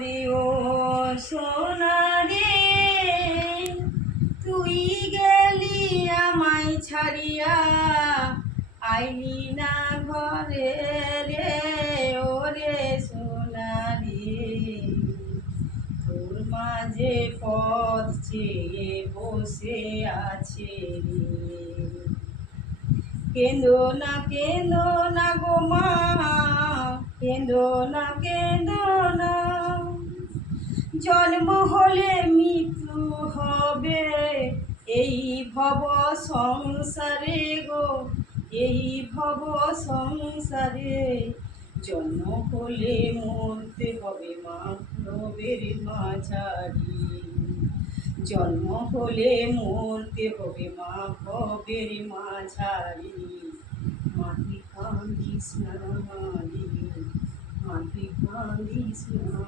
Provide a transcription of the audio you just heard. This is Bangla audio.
ওরে ও সোনা রে, তুই গেলি আমায় ছাড়িয়া, আইলি না ঘরে রে। ওরে সোনা রে, তোর মাঝে পথ চেয়ে বসে আছে রে। কেঁদো না গো মা, কেঁদো না, জন্ম হলে মৃত্যু হবে এই ভব সংসারে গো, এই ভব সংসারে। জন্ম হলে মরতে হবে মা ভবের মাঝারি, জন্ম হলে মরতে হবে মা ভবের মাঝারি। মাটি কান্দিস না রে, মাটি কান্দিস না।